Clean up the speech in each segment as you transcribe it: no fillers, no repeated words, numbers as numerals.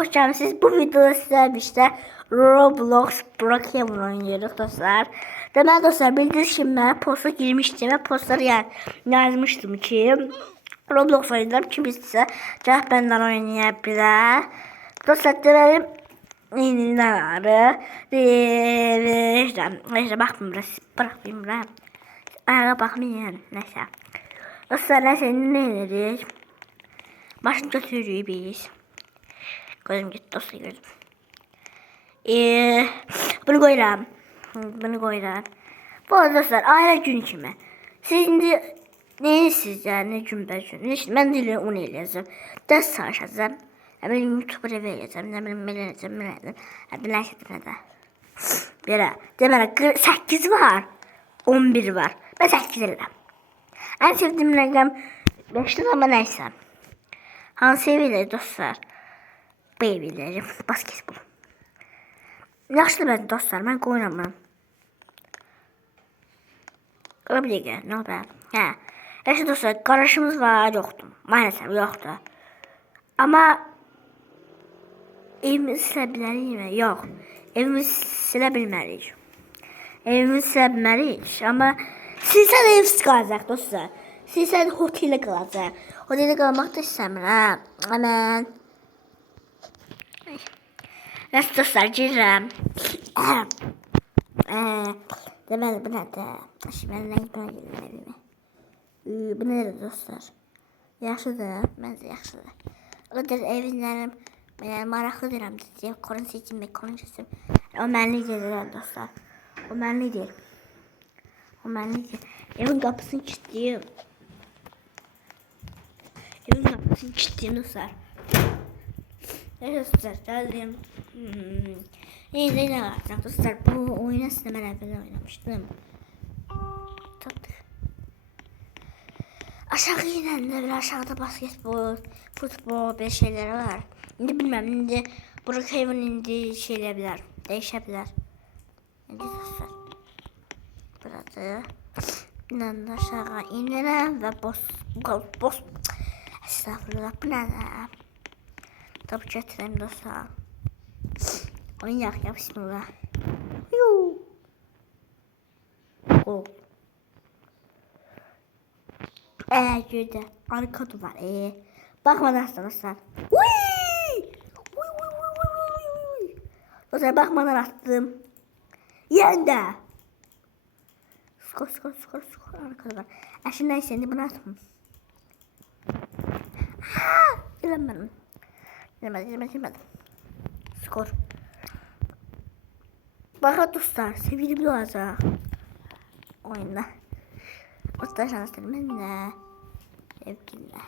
hoş geldiniz. Bu videoda sizler işte Roblox Brookhaven oynuyoruz dostlar. Demek dostlar bildiğiniz gibi ben posta girmiştim ve postları yazmıştım ki Roblox oynuyorum kim istese cevap benden oynayabilir. Dostlar demelim ne var? İşte bakmıyorum bırakmayayım ben. Ayağa bakmayayım neyse. Dostlar neyse ne ederiz? Başını götürüyoruz biz. Gözüm gitti dostlar gözüm. Bunu koyacağım. Bunu koyacağım. Bu arada dostlar aile günü kimi. Şimdi neyiniz sizce ne cümle cümle. İşte ben dili onu eləyəcəm. Ders çalışacağım. Ben YouTube'a verəcəm. Ne bileyim eləyəcəm. Ben like de. Belə. Deməli 8 var. 11 var. Ben 8 eləyəm. En sevdiğim rəqəm 5'dir ama neyse. Hansı seviyeler dostlar? Baby'lerim. Basketbol. Yaşlı ben dostlar. Ben oynamam. Öyle bir gel. Ne oldu? He. Yaşlı dostlar. Karışımız var. Yoktu. Maalesef yoktu. Ama evimizi silebiliriz mi? Yok. Evimizi silebilmeliyiz. Evimizi silebilmeliyiz. Ama silsen evsiz kalacak dostlar. Silsen otelde kalacak. Otelde kalmak da istemiyorum. Aman. Nasıl dostlar girəm. Deməli bu nədir? Şimdi mən rəngdən girməliyim. Bu nədir dostlar? Yaxşıdır, məncə yaxşıdır. O qədər evinlərim maraqlı deyirəm deyə korun seçim, korun seçim. O mənlik deyil dostlar. O mənlik deyil. O mənlik deyil. Evin qapısını kilitləyim. Evin qapısını kilitləyim dostlar. Dostlar geldim. Ne var dostlar bu oyunu size beraber oynamıştım. Tatlı. Aşağı inen de aşağıda basketbol, futbol bir şeyler var. Şimdi bilmem şimdi Brookhaven indi şeyler değişebilir. Şimdi dostlar. Burada inan aşağı inelim ve boss. Estağfurullah bu ne? Tabi getireyim dostlar. Oynayak ya bismillah. Yuu. Gol. Gördü. Arka duvar. Bakmadan dostlar. Dostlar bakmadan attım. Yende. Skor. Arka duvar. Şimdi seni bunu atmam. Bilemedim. Yemedim. Skor. Bakın dostlar, sevgili olacak. Oyunda. Dostlar şanslarım ben de. Sevgililer.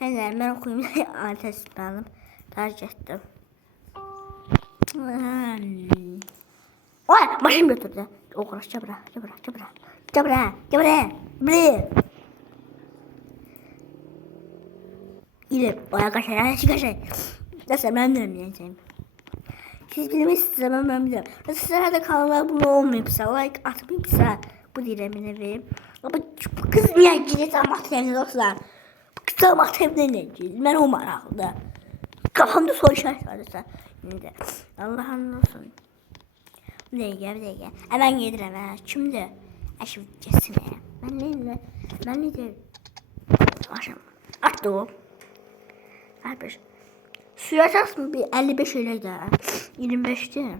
Neyse ben okuyayım. Adres benim. Tercih ettim. Oy başım götürdü. Okur cabra. İle oya kaçar. Dostlar ben de ömreyeceğim. Siz bilmişsiniz ama ben biliyorum. Sizler de kanala abone olmayıpsa, like atmayıpsa bu diremine vereyim. Ama bu kız niye gidiyor damat evine dostlar? Bu kız damat evine ne gidiyor? Ben o maraklı. Kafamda soru işareti var dostlar. Şimdi Allah'ın olsun. Ne gel. Hemen gelirim ha. Şimdi aşıp geçsene. Ben ne diyorum? Aşım. Attı o. Arkadaş. Suya atarsın bir 55 öyle de. 25 değil mi?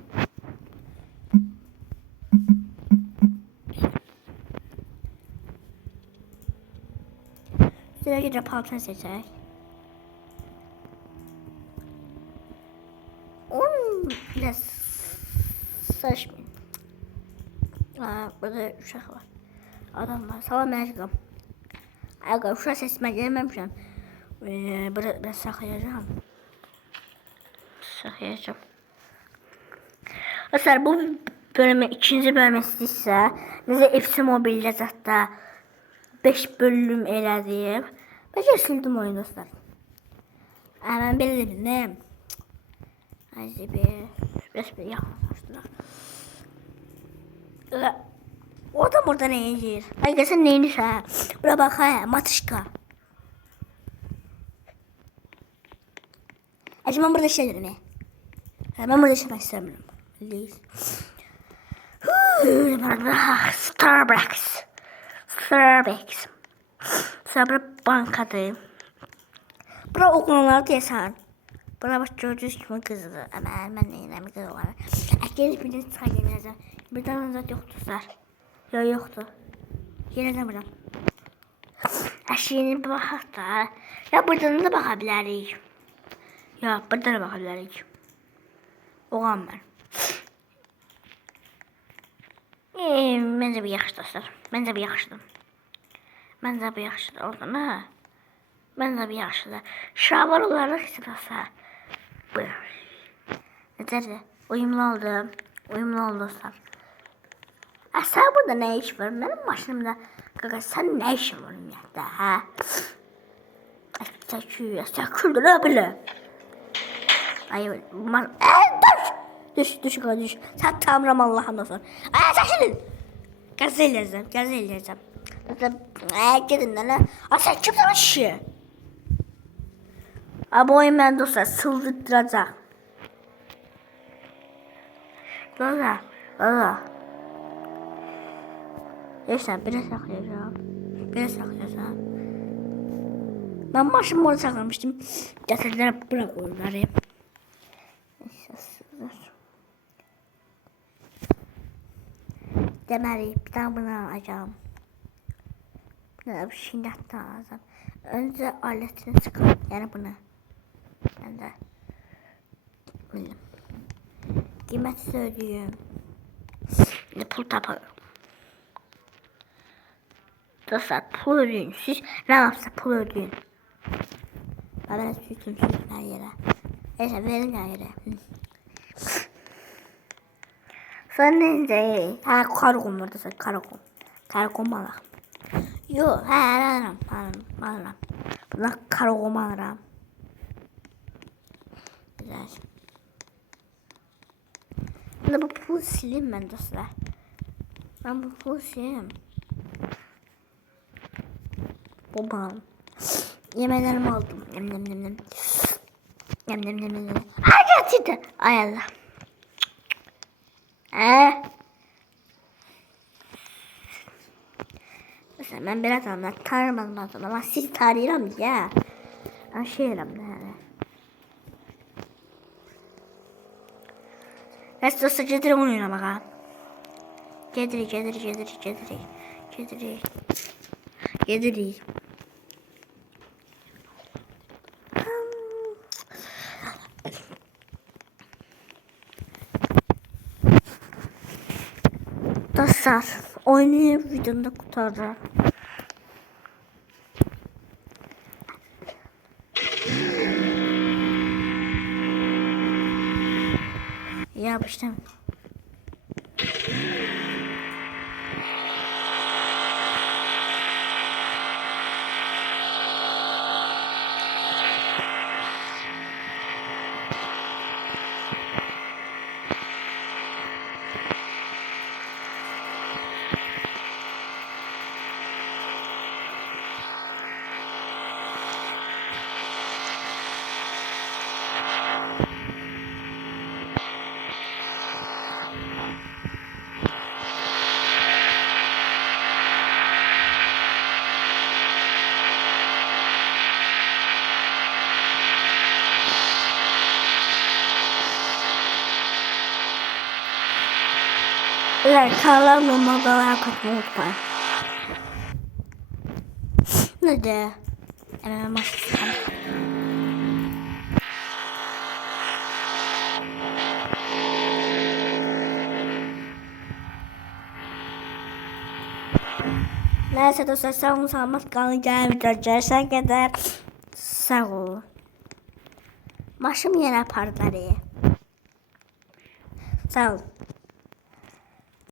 Sıra gidip paltan seçerek. Biraz saçmayın. Burada uşak var. Adam var. Salam aleyküm. Aga uşak sesime gelmemişim. Biraz saklayacağım. Dostlar bu bölümün ikinci bölmesi ise bize FC Mobile'de hatta 5 bölüm elədim. Bence sildim oyunu dostlar. Ben bildim. Hadi bir yaklaştılar. O adam orada ne yiyir? Ay sen neymiş ha? Buna bak ha matışka. Acaba ben burada işlerim ya. Ben burada işlemek istemiyorum. Please. Starbucks. Starbucks. Sonra bankadayım. Bura oğlanlar deyəsən. Bura bax gördüyünüz kimi qızdır. Mən neyinəm qız olaraq. Gəlib bir çay gələcəm. Bir dənə zat yoxdursa. Yoxdur. Gələcəm buradan. Hər şeyini baxaq da. Ya buradan da baxa bilərik. Ya buradan da baxa bilərik. Oğlan mən. Məncə bu yaxşı dostlar. Məncə bu yaxşıdır. Məncə bu yaxşıdır. Oradan ha. Məncə bu yaxşıdır. Şavar olaraq istəsə. Buyur. Necədir? Uyumlu oldu. Uyumlu oldu dostlar. Sən burada nə iş var? Mənim maşınımda. Qaqa sən nə işin var ümumiyyətlə? Hə? Səkirdür nə belə? Ay, düş qaqa düş. Sən tanrım Allah'ım olsun. Ay çəkilin. Qəzə eləyəcəm. Gedin də nə? Sən kimsən kişi? Bu oyun mən dostlar sıldırtdıracaq. Lala. Yaşlar biraz saxlayacağım. Ben maşımı orada saklamıştım. Gətirdilər bura qoyurlar. Deməli bir tane bunu alacağım. Bir şinnətdən alacağım. Önce aletini çıkar. Yani bunu. Ben de bildim. Qiyməti söyleyeyim. Şimdi pul taparım. Dostlar pul ödeyin. Siz ne yapsa pul ödeyin. Ben sütüm her yere. Neyse verin her yere. Sonra neyse. Ha karakom var dostlar karakom. Karakom alırım. Yok alırım. Bunlar karakom alırım. Güzel. Şimdi bu pul sileyim ben dostlar. Ben bu pul sileyim. Babam. Yemeklerimi aldım. Nem. Ay getirdi. Ay Allah. Mesela ben biraz tanımadım ama siz tanıyıram ya. Ben şeyim de yani. Neyse dostlar gedirik onu oynamağa. Gedirik. Dostlar oynayıp videoda kurtaracağım. Yapıştım. Kanalıma abone olmayı unutmayın. Ne de? Neyse dostlar sağ olun sağlık kalın gelmeyeceğiz kadar sağ olun. Başım yine parlar. Sağ olun.